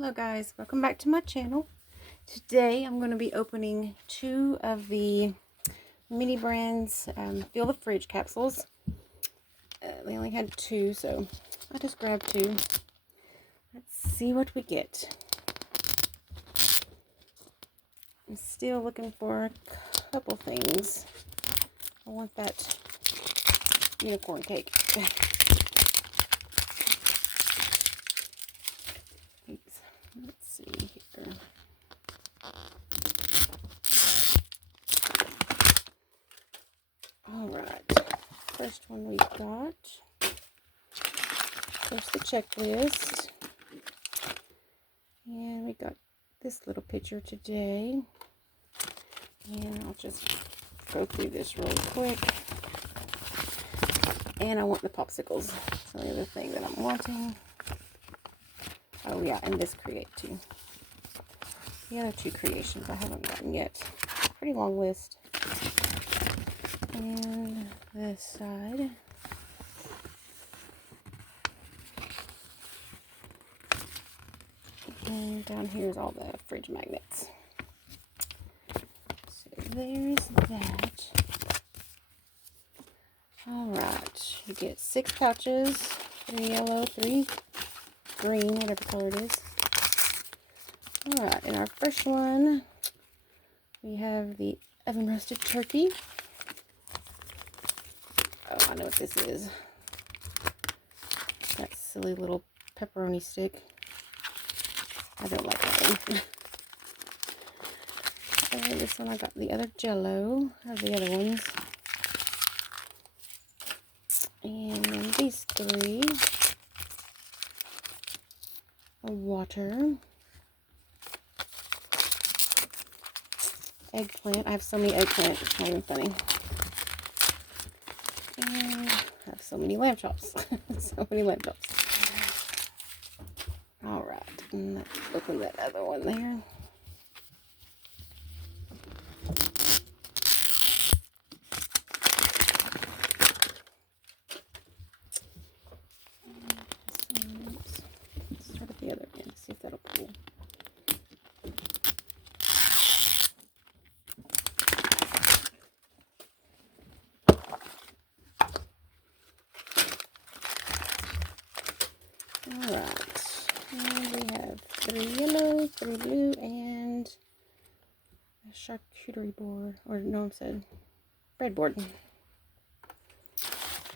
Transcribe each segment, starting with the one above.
Hello guys, welcome back to my channel. Today I'm going to be opening two of the Mini Brands Feel the Fridge capsules. They only had two, so I just grabbed two. Let's see what we get. I'm still looking for a couple things. I want that unicorn cake. Let's see here. Alright, first one we got. First the checklist. And we got this little picture today. And I'll just go through this really quick. And I want the popsicles. That's the other thing that I'm wanting. Oh yeah, and this Create too. The other two creations I haven't gotten yet. Pretty long list. And this side. And down here is all the fridge magnets. So there's that. Alright, you get 6 pouches, 3 yellow, 3 green, whatever color it is. Alright, in our first one, we have the oven roasted turkey. Oh, I know what this is. That silly little pepperoni stick. I don't like that one. And this one I got the other Jello. I have the other ones. And then these 3. A water. Eggplant. I have so many eggplant. It's not even funny. And I have so many lamb chops. So many lamb chops. Alright. And let's open that other one there. Let's start at the other end. See if that'll pull. Alright, and we have 3 yellow, 3 blue, and a charcuterie board, or no, I said breadboard.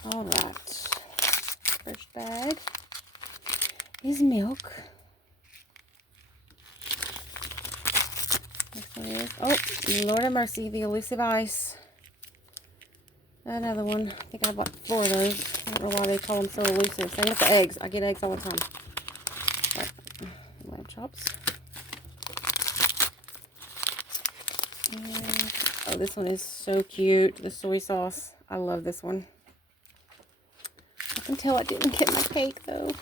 Alright, first bag is milk. Next one is, oh, Lord have mercy, the elusive ice. Another one. I think I bought 4 of those. I don't know why they call them so elusive. Same with the eggs. I get eggs all the time. Right. Lamb chops. And, oh, this one is so cute. The soy sauce. I love this one. I can tell I didn't get my cake though.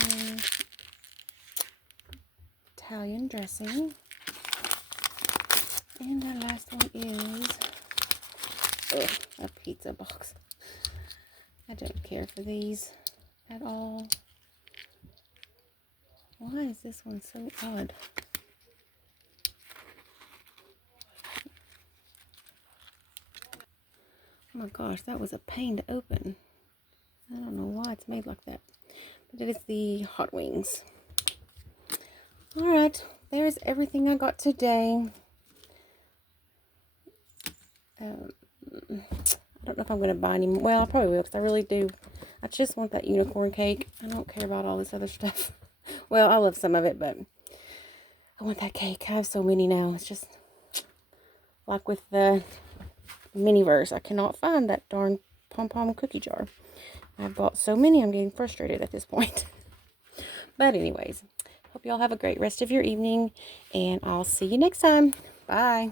And Italian dressing. And the last one is a pizza box. I don't care for these at all. Why is this one so odd? Oh my gosh, that was a pain to open. I don't know why it's made like that. But it is the hot wings. Alright, there's everything I got today. I don't know if I'm going to buy any more. Well, I probably will because I really do. I just want that unicorn cake. I don't care about all this other stuff. Well, I love some of it, but I want that cake. I have so many now. It's just like with the Miniverse. I cannot find that darn pom-pom cookie jar. I've bought so many, I'm getting frustrated at this point. But anyways, hope y'all have a great rest of your evening, and I'll see you next time. Bye.